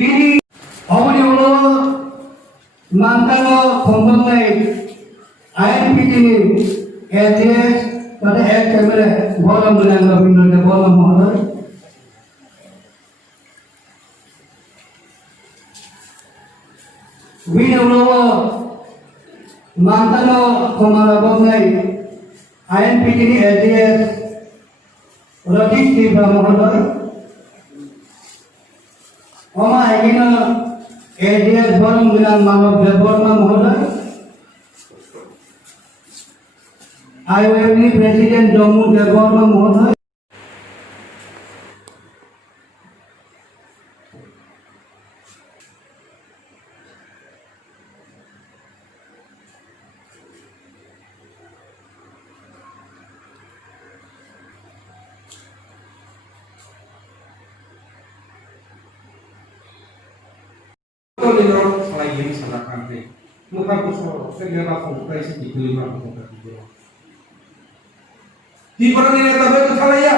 Kini awalnya Allah mantan kondomnya INPT ini ATS pada kamera bolam menangga pindah bolam mahal. Win Allah mantan komarabongnya INPT ini ATS Rajesh Deva mahal. Oma egina ADS Bolam Milan Manov Deborma Mohoday IOME President Jammu Deborma Mohoday Kalau selain ini salah kanti, muka kusoro, segala fungsi sedikit lima muka tiga. Di peranian itu salah ya.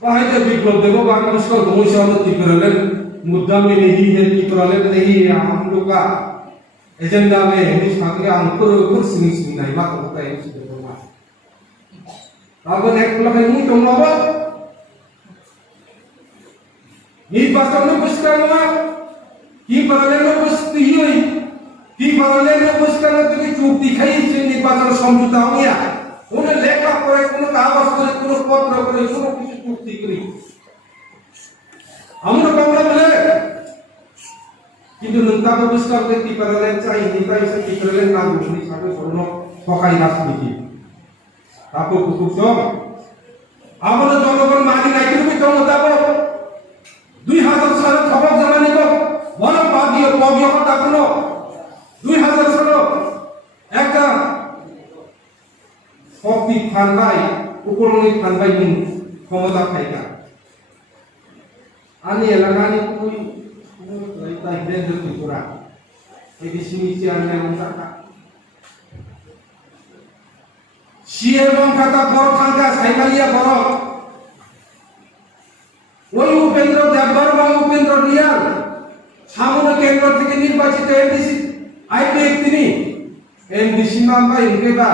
Wahai jadi belum demo bahkan muskil demo siapa tiperalen, mudah ini tiperalen ini yang luka. Agenda ini sebagai angkur sini naik mak muka ini sudah berubah. Lalu naik pulang ini cuma apa? Nirbasonno pushkarma ki parallel pushtiyi ki parallel pushkarma থেকে চুক্তি খাইছে নির্বাচন সমঝোতা হইয়া কোন লেখা করে কোন কাগজ করে কোন পত্র করে কোন কিছু চুক্তি করি আমরা কমলা বলে কিন্তু নন্তাকে পুরস্কার দেখতে parallel চাই নির্বাচন কি parallel না বুঝলি সাথে কোন সকাই রাজনীতি তারপর খুব সব আমাদের জনগণ মানি নাই কিন্তু ক্ষমতা 2000 সালে খবর জানানি তো বড় পাগিয়ে পগিয়ে কথা কোনো 2000 সালে একটা শক্তি ফানবাই উপরনি ফানবাই নি ক্ষমতা পাইকা আনি এলাকানি কই তাই ব্রেন্ড ত্রিপুরা এই বিশিনি চেয়ারম্যান টাকা সিএম খাতা বড় খানকা সাইকালিয়া বড় ওই উপেন্দ্র দেববর্মা উপেন্দ্র রিয়াল সামনে কেন্দ্র থেকে নির্বাচিত এমডিসি আইপিএফ তিনি এমডিসি নাম্বার ইনকেবা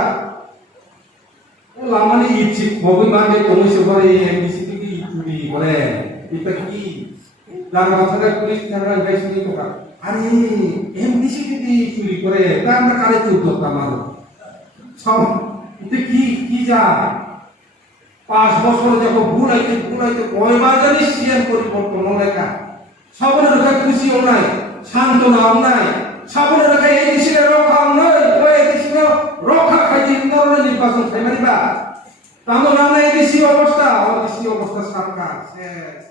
ও লামানি ইচ্ছি ববি মাঝে কমিশন করে এমডিসি থেকে চুরি করে এটা কি তার কথাটা পুলিশ থানার ইনভেস্টিগেশন করা আরে এমডিসি থেকে চুরি করে তা আমরা কারে চুরি করতাম আর সব এটা কি যা 5 বছর যখন ভুলাইতে কয়বার জানি সিএম পরিবর্তন লেখা সবনের রেখা খুশিও নাই শান্তনাও নাই সবনের রেখা এই দেশের রক্ষাও নাই ওই দেশের রক্ষা খাইতে ইন্দোরের নির্বাচন খাই মারিবা তামো না এই দেশীয় অবস্থা সরকার শেষ